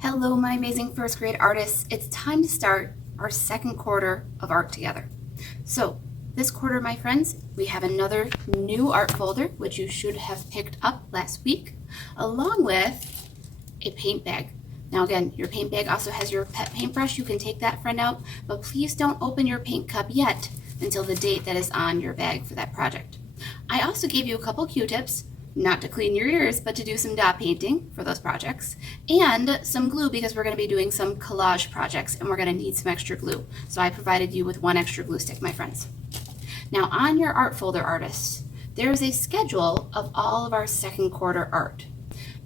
Hello, my amazing first grade artists. It's time to start our second quarter of art together. So this quarter, my friends, we have another new art folder, which you should have picked up last week, along with a paint bag. Now again, your paint bag also has your pet paintbrush. You can take that friend out, but please don't open your paint cup yet until the date that is on your bag for that project. I also gave you a couple Q-tips, not to clean your ears, but to do some dot painting for those projects, and some glue because we're going to be doing some collage projects and we're going to need some extra glue. So I provided you with one extra glue stick, my friends. Now on your art folder, artists, there's a schedule of all of our second quarter art.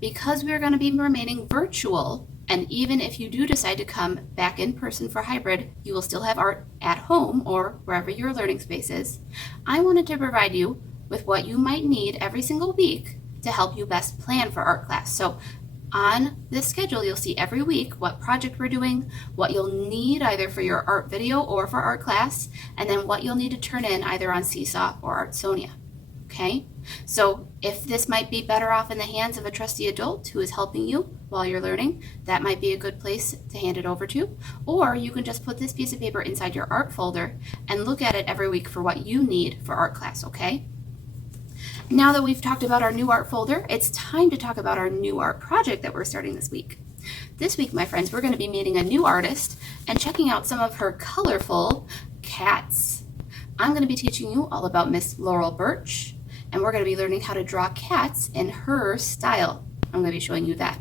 Because we're going to be remaining virtual, and even if you do decide to come back in person for hybrid, you will still have art at home or wherever your learning space is. I wanted to provide you with what you might need every single week to help you best plan for art class. So on this schedule, you'll see every week what project we're doing, what you'll need either for your art video or for art class, and then what you'll need to turn in either on SeeSaw or Artsonia. Okay? So if this might be better off in the hands of a trusty adult who is helping you while you're learning, that might be a good place to hand it over to. Or you can just put this piece of paper inside your art folder and look at it every week for what you need for art class, okay? Now that we've talked about our new art folder, it's time to talk about our new art project that we're starting this week. This week, my friends, we're going to be meeting a new artist and checking out some of her colorful cats. I'm going to be teaching you all about Miss Laurel Burch, and we're going to be learning how to draw cats in her style. I'm going to be showing you that.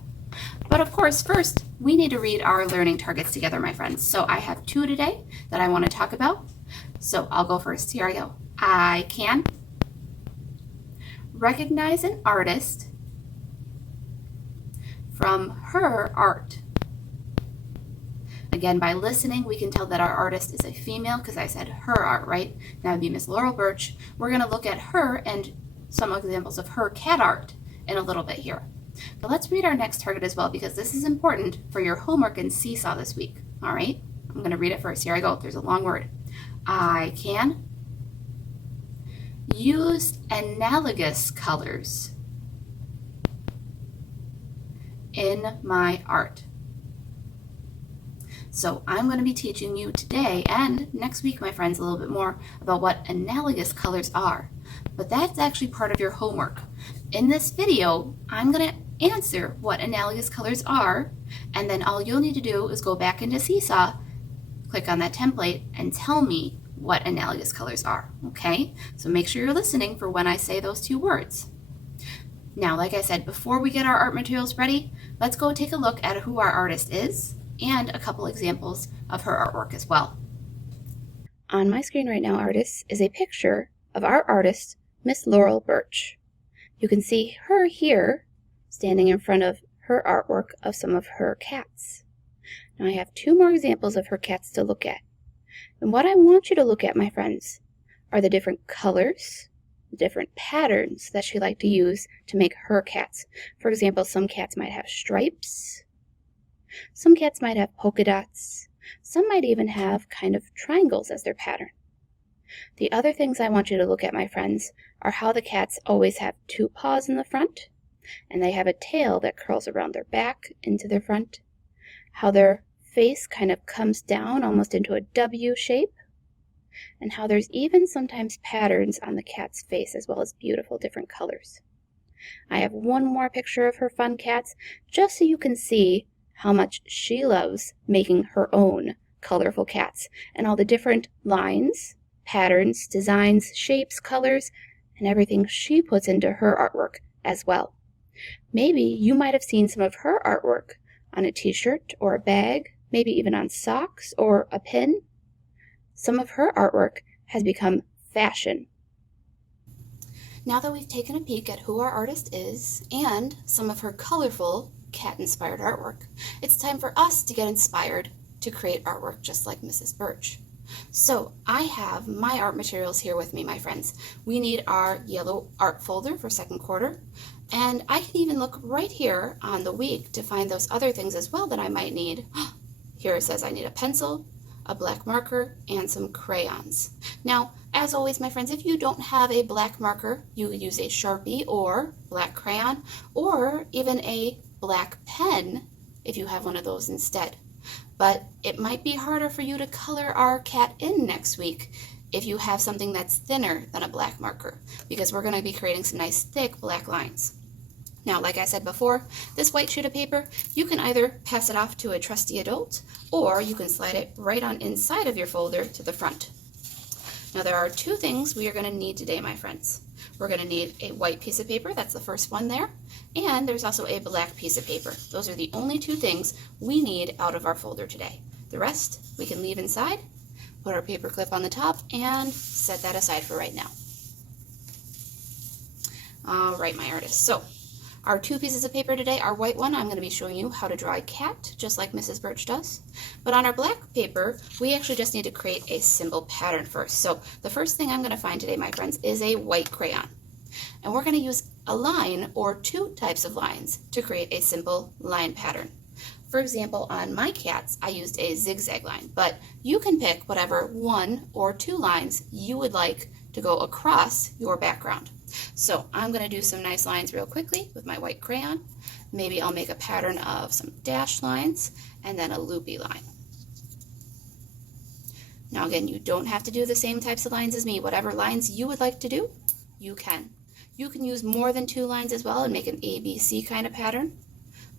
But of course, first, we need to read our learning targets together, my friends. So I have two today that I want to talk about. So I'll go first. Here I go. I can recognize an artist from her art. Again, by listening, we can tell that our artist is a female because I said her art, right? That would be Miss Laurel Burch. We're going to look at her and some examples of her cat art in a little bit here. But let's read our next target as well because this is important for your homework in SeeSaw this week. All right? I'm going to read it first. Here I go. There's a long word. I can use analogous colors in my art. So I'm going to be teaching you today and next week, my friends, a little bit more about what analogous colors are. But that's actually part of your homework. In this video, I'm going to answer what analogous colors are, and then all you'll need to do is go back into SeeSaw, click on that template, and tell me what analogous colors are, okay? So make sure you're listening for when I say those two words. Now, like I said, before we get our art materials ready, let's go take a look at who our artist is and a couple examples of her artwork as well. On my screen right now, artists, is a picture of our artist, Miss Laurel Burch. You can see her here standing in front of her artwork of some of her cats. Now I have two more examples of her cats to look at. And what I want you to look at, my friends, are the different colors, the different patterns that she liked to use to make her cats. For example, some cats might have stripes, some cats might have polka dots, some might even have kind of triangles as their pattern. The other things I want you to look at, my friends, are how the cats always have two paws in the front, and they have a tail that curls around their back into their front, how their face kind of comes down almost into a W shape, and how there's even sometimes patterns on the cat's face as well as beautiful different colors. I have one more picture of her fun cats just so you can see how much she loves making her own colorful cats and all the different lines, patterns, designs, shapes, colors, and everything she puts into her artwork as well. Maybe you might have seen some of her artwork on a t-shirt or a bag, maybe even on socks or a pin. Some of her artwork has become fashion. Now that we've taken a peek at who our artist is and some of her colorful cat-inspired artwork, it's time for us to get inspired to create artwork just like Mrs. Burch. So I have my art materials here with me, my friends. We need our yellow art folder for second quarter, and I can even look right here on the week to find those other things as well that I might need. Here it says I need a pencil, a black marker, and some crayons. Now, as always, my friends, if you don't have a black marker, you use a Sharpie or black crayon, or even a black pen if you have one of those instead. But it might be harder for you to color our cat in next week if you have something that's thinner than a black marker, because we're going to be creating some nice thick black lines. Now, like I said before, this white sheet of paper, you can either pass it off to a trusty adult, or you can slide it right on inside of your folder to the front. Now, there are two things we are going to need today, my friends. We're going to need a white piece of paper, that's the first one there, and there's also a black piece of paper. Those are the only two things we need out of our folder today. The rest we can leave inside, put our paper clip on the top, and set that aside for right now. All right, my artists. So, our two pieces of paper today, our white one, I'm going to be showing you how to draw a cat, just like Mrs. Burch does. But on our black paper, we actually just need to create a simple pattern first. So the first thing I'm going to find today, my friends, is a white crayon. And we're going to use a line or two types of lines to create a simple line pattern. For example, on my cats, I used a zigzag line, but you can pick whatever one or two lines you would like to go across your background. So I'm going to do some nice lines real quickly with my white crayon. Maybe I'll make a pattern of some dashed lines and then a loopy line. Now again, you don't have to do the same types of lines as me. Whatever lines you would like to do, you can. You can use more than two lines as well and make an ABC kind of pattern.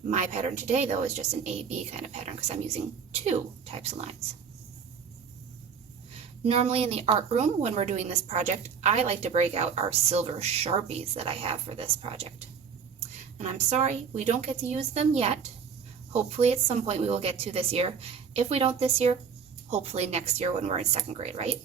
My pattern today, though, is just an AB kind of pattern because I'm using two types of lines. Normally in the art room, when we're doing this project, I like to break out our silver Sharpies that I have for this project. And I'm sorry, we don't get to use them yet. Hopefully at some point we will get to this year. If we don't this year, hopefully next year when we're in second grade, right?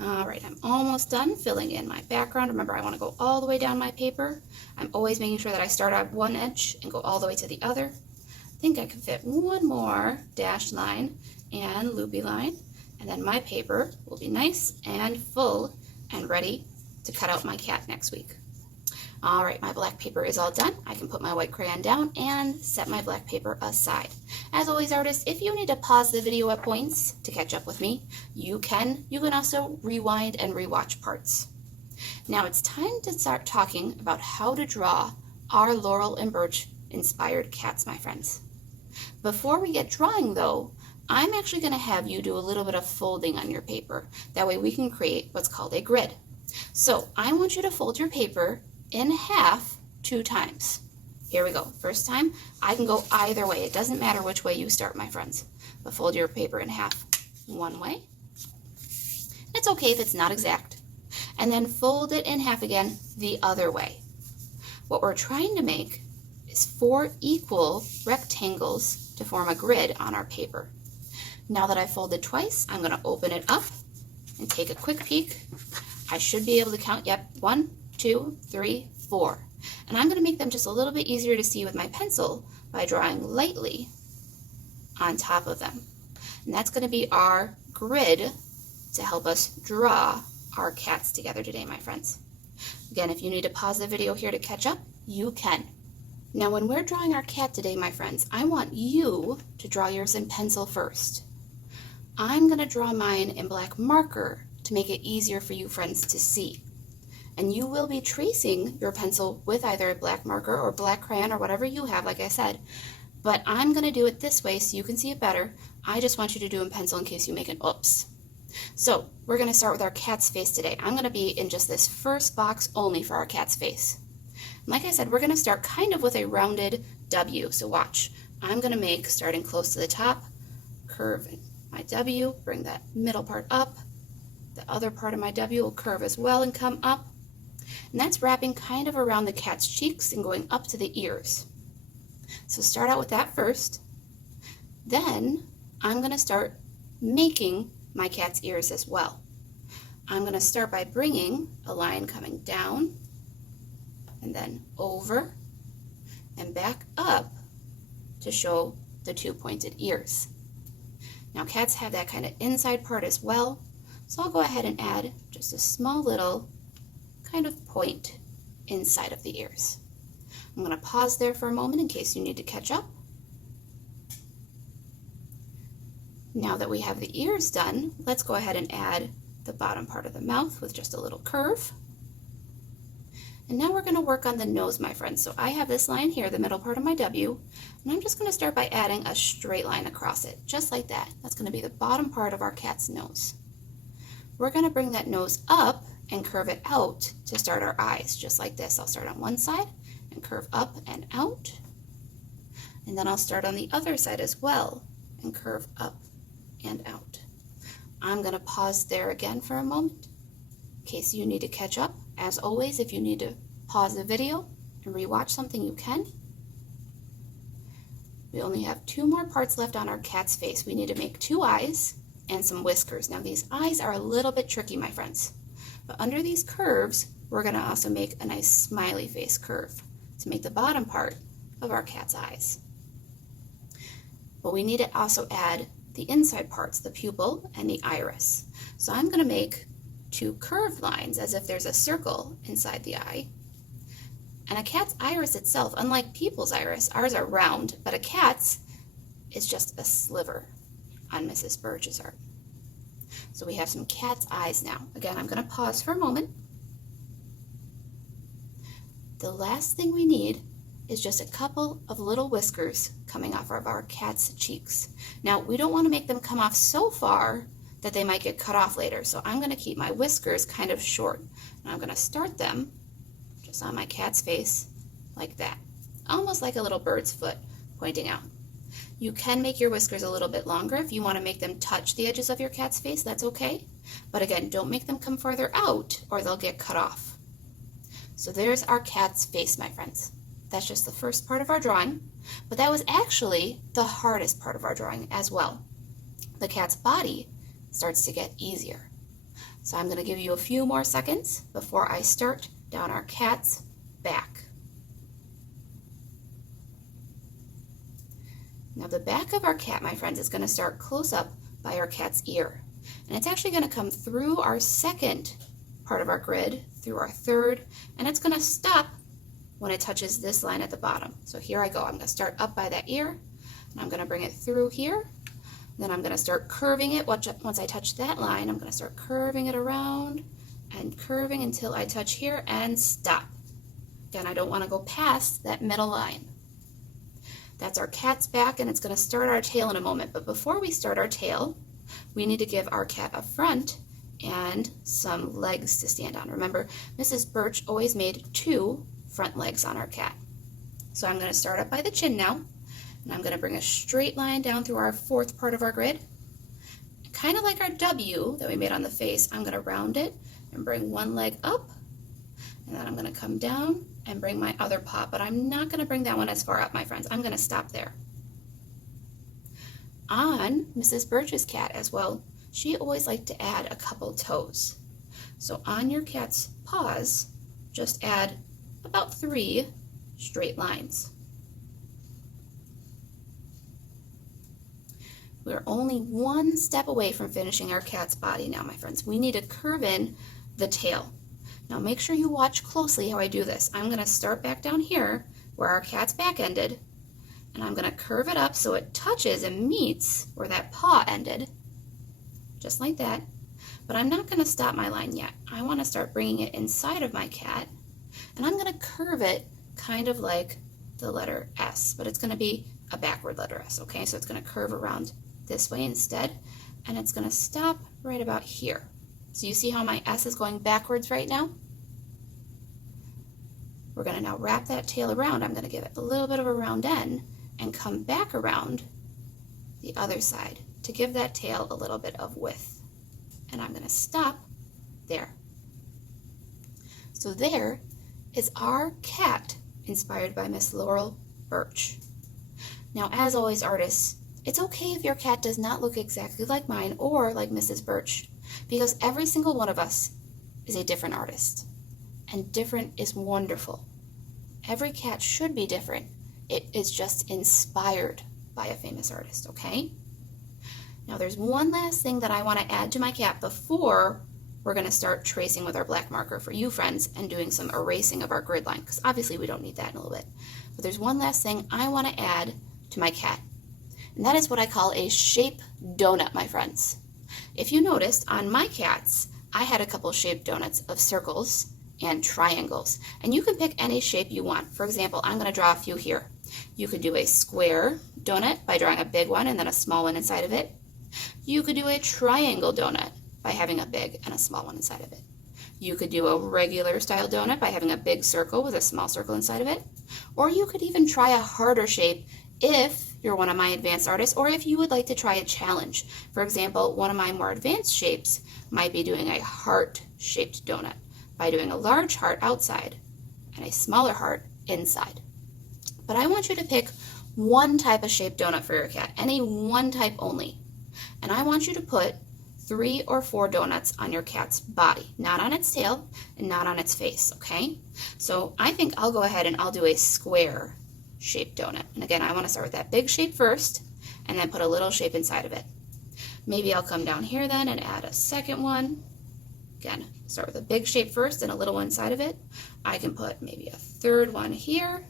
All right, I'm almost done filling in my background. Remember, I want to go all the way down my paper. I'm always making sure that I start at one edge and go all the way to the other. I think I can fit one more dashed line and loopy line, and then my paper will be nice and full and ready to cut out my cat next week. All right, my black paper is all done. I can put my white crayon down and set my black paper aside. As always, artists, if you need to pause the video at points to catch up with me, you can. You can also rewind and rewatch parts. Now it's time to start talking about how to draw our Laurel and Burch inspired cats, my friends. Before we get drawing though, I'm actually going to have you do a little bit of folding on your paper. That way we can create what's called a grid. So I want you to fold your paper in half 2 times. Here we go. First time, I can go either way. It doesn't matter which way you start, my friends. But fold your paper in half one way. It's okay if it's not exact. And then fold it in half again the other way. What we're trying to make is 4 equal rectangles to form a grid on our paper. Now that I've folded twice, I'm going to open it up and take a quick peek. I should be able to count, yep, 1, 2, 3, 4. And I'm going to make them just a little bit easier to see with my pencil by drawing lightly on top of them. And that's going to be our grid to help us draw our cats together today, my friends. Again, if you need to pause the video here to catch up, you can. Now, when we're drawing our cat today, my friends, I want you to draw yours in pencil first. I'm going to draw mine in black marker to make it easier for you friends to see. And you will be tracing your pencil with either a black marker or black crayon or whatever you have, like I said. But I'm going to do it this way so you can see it better. I just want you to do in pencil in case you make an oops. So we're going to start with our cat's face today. I'm going to be in just this first box only for our cat's face. Like I said, we're going to start kind of with a rounded W. So watch. I'm going to make, starting close to the top, curve my W, bring that middle part up. The other part of my W will curve as well and come up. And that's wrapping kind of around the cat's cheeks and going up to the ears. So start out with that first. Then I'm going to start making my cat's ears as well. I'm going to start by bringing a line coming down and then over and back up to show the 2 pointed ears. Now cats have that kind of inside part as well, so I'll go ahead and add just a small little kind of point inside of the ears. I'm going to pause there for a moment in case you need to catch up. Now that we have the ears done, let's go ahead and add the bottom part of the mouth with just a little curve. And now we're going to work on the nose, my friends. So I have this line here, the middle part of my W, and I'm just going to start by adding a straight line across it, just like that. That's going to be the bottom part of our cat's nose. We're going to bring that nose up and curve it out to start our eyes, just like this. I'll start on one side and curve up and out. And then I'll start on the other side as well and curve up and out. I'm going to pause there again for a moment in case you need to catch up. As always, if you need to pause the video and rewatch something, you can. We only have 2 more parts left on our cat's face. We need to make 2 eyes and some whiskers. Now these eyes are a little bit tricky, my friends, but under these curves, we're going to also make a nice smiley face curve to make the bottom part of our cat's eyes. But we need to also add the inside parts, the pupil and the iris. So I'm going to make 2 curved lines as if there's a circle inside the eye. And a cat's iris itself, unlike people's iris, ours are round, but a cat's is just a sliver on Mrs. Burch's art. So we have some cat's eyes now. Again, I'm going to pause for a moment. The last thing we need is just a couple of little whiskers coming off of our cat's cheeks. Now, we don't want to make them come off so far that they might get cut off later. So I'm going to keep my whiskers kind of short. And I'm going to start them just on my cat's face like that. Almost like a little bird's foot pointing out. You can make your whiskers a little bit longer if you want to make them touch the edges of your cat's face, that's okay. But again, don't make them come further out or they'll get cut off. So there's our cat's face, my friends. That's just the first part of our drawing, but that was actually the hardest part of our drawing as well. The cat's body starts to get easier. So I'm going to give you a few more seconds before I start down our cat's back. Now the back of our cat, my friends, is going to start close up by our cat's ear. And it's actually going to come through our second part of our grid, through our third, and it's going to stop when it touches this line at the bottom. So here I go. I'm going to start up by that ear, and I'm going to bring it through here. Then I'm going to start curving it. Once I touch that line, I'm going to start curving it around and curving until I touch here and stop. Again, I don't want to go past that middle line. That's our cat's back, and it's going to start our tail in a moment. But before we start our tail, we need to give our cat a front and some legs to stand on. Remember, Mrs. Burch always made 2 front legs on our cat. So I'm going to start up by the chin now, and I'm going to bring a straight line down through our 4th part of our grid. Kind of like our W that we made on the face, I'm going to round it and bring one leg up, and then I'm going to come down and bring my other paw, but I'm not going to bring that one as far up, my friends. I'm going to stop there. On Mrs. Burch's cat as well, she always liked to add a couple toes. So on your cat's paws, just add about 3 straight lines. We're only 1 step away from finishing our cat's body now, my friends. We need to curve in the tail. Now make sure you watch closely how I do this. I'm going to start back down here where our cat's back ended, and I'm going to curve it up so it touches and meets where that paw ended, just like that. But I'm not going to stop my line yet. I want to start bringing it inside of my cat, and I'm going to curve it kind of like the letter S, but it's going to be a backward letter S, okay? So it's going to curve around this way instead, and it's going to stop right about here. So you see how my S is going backwards right now? We're going to now wrap that tail around. I'm going to give it a little bit of a round end and come back around the other side to give that tail a little bit of width. And I'm going to stop there. So there is our cat inspired by Miss Laurel Burch. Now, as always, artists, it's okay if your cat does not look exactly like mine or like Mrs. Burch, because every single one of us is a different artist, and different is wonderful. Every cat should be different. It is just inspired by a famous artist, okay? Now there's one last thing that I want to add to my cat before we're going to start tracing with our black marker for you friends and doing some erasing of our grid line, because obviously we don't need that in a little bit. But there's one last thing I want to add to my cat, and that is what I call a shape donut, my friends. If you noticed, on my cats, I had a couple shaped donuts of circles and triangles. And you can pick any shape you want. For example, I'm going to draw a few here. You could do a square donut by drawing a big one and then a small one inside of it. You could do a triangle donut by having a big and a small one inside of it. You could do a regular style donut by having a big circle with a small circle inside of it. Or you could even try a harder shape if you're one of my advanced artists, or if you would like to try a challenge. For example, one of my more advanced shapes might be doing a heart-shaped donut by doing a large heart outside and a smaller heart inside. But I want you to pick one type of shaped donut for your cat, any one type only. And I want you to put 3 or 4 donuts on your cat's body, not on its tail and not on its face, okay? So I think I'll go ahead and I'll do a square shaped donut. And again, I want to start with that big shape first and then put a little shape inside of it. Maybe I'll come down here then and add a second one. Again, start with a big shape first and a little one inside of it. I can put maybe a third one here,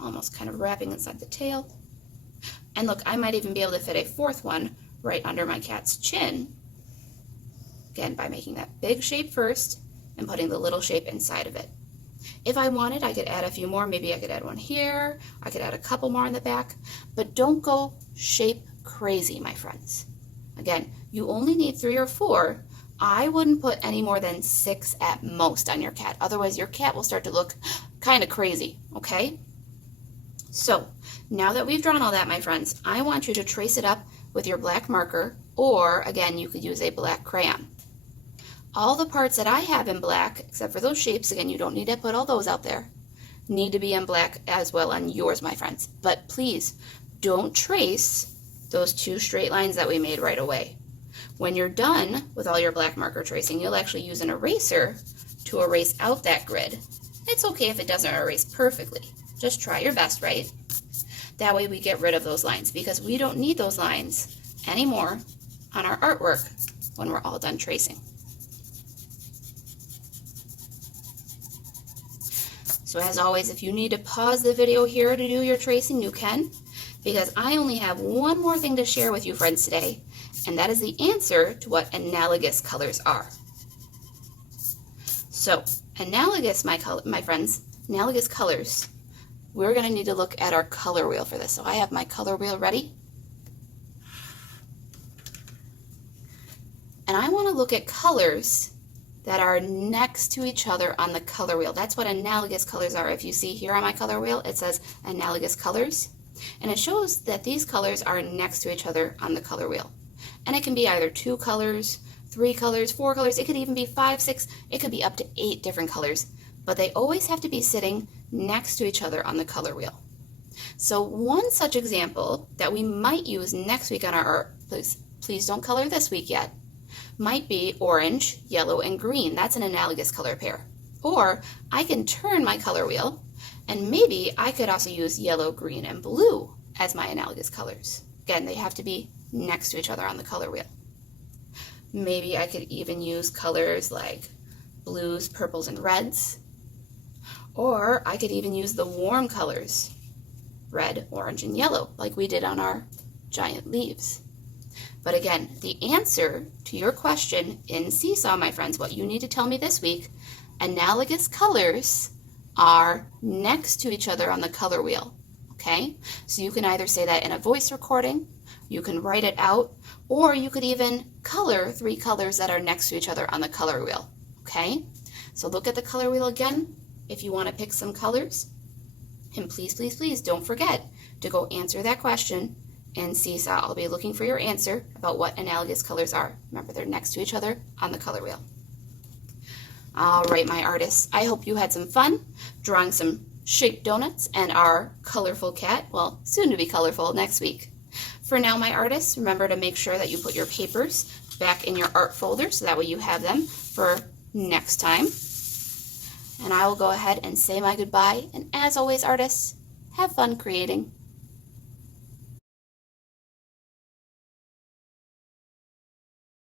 almost kind of wrapping inside the tail. And look, I might even be able to fit a 4th one right under my cat's chin. Again, by making that big shape first and putting the little shape inside of it. If I wanted, I could add a few more. Maybe I could add one here. I could add a couple more in the back. But don't go shape crazy, my friends. Again, you only need 3 or 4. I wouldn't put any more than 6 at most on your cat. Otherwise, your cat will start to look kind of crazy, okay? So, now that we've drawn all that, my friends, I want you to trace it up with your black marker, or, again, you could use a black crayon. All the parts that I have in black, except for those shapes, again, you don't need to put all those out there, need to be in black as well on yours, my friends. But please, don't trace those 2 straight lines that we made right away. When you're done with all your black marker tracing, you'll actually use an eraser to erase out that grid. It's okay if it doesn't erase perfectly. Just try your best, right? That way we get rid of those lines, because we don't need those lines anymore on our artwork when we're all done tracing. So as always, if you need to pause the video here to do your tracing, you can, because I only have one more thing to share with you friends today, and that is the answer to what analogous colors are. So, analogous, my friends, analogous colors, we're going to need to look at our color wheel for this. So I have my color wheel ready. And I want to look at colors that are next to each other on the color wheel. That's what analogous colors are. If you see here on my color wheel, it says analogous colors. And it shows that these colors are next to each other on the color wheel. And it can be either 2 colors, 3 colors, 4 colors. It could even be 5, 6. It could be up to 8 different colors. But they always have to be sitting next to each other on the color wheel. So one such example that we might use next week on our art, please don't color this week yet, might be orange, yellow, and green. That's an analogous color pair. Or I can turn my color wheel, and maybe I could also use yellow, green, and blue as my analogous colors. Again, they have to be next to each other on the color wheel. Maybe I could even use colors like blues, purples, and reds. Or I could even use the warm colors, red, orange, and yellow, like we did on our giant leaves. But again, the answer to your question in SeeSaw, my friends, what you need to tell me this week, analogous colors are next to each other on the color wheel, okay? So you can either say that in a voice recording, you can write it out, or you could even color 3 colors that are next to each other on the color wheel, okay? So look at the color wheel again if you want to pick some colors. And please, please, please don't forget to go answer that question in SeeSaw. I'll be looking for your answer about what analogous colors are. Remember, they're next to each other on the color wheel. All right, my artists, I hope you had some fun drawing some shaped donuts and our colorful cat, well, soon to be colorful next week. For now, my artists, remember to make sure that you put your papers back in your art folder so that way you have them for next time. And I will go ahead and say my goodbye. And as always, artists, have fun creating.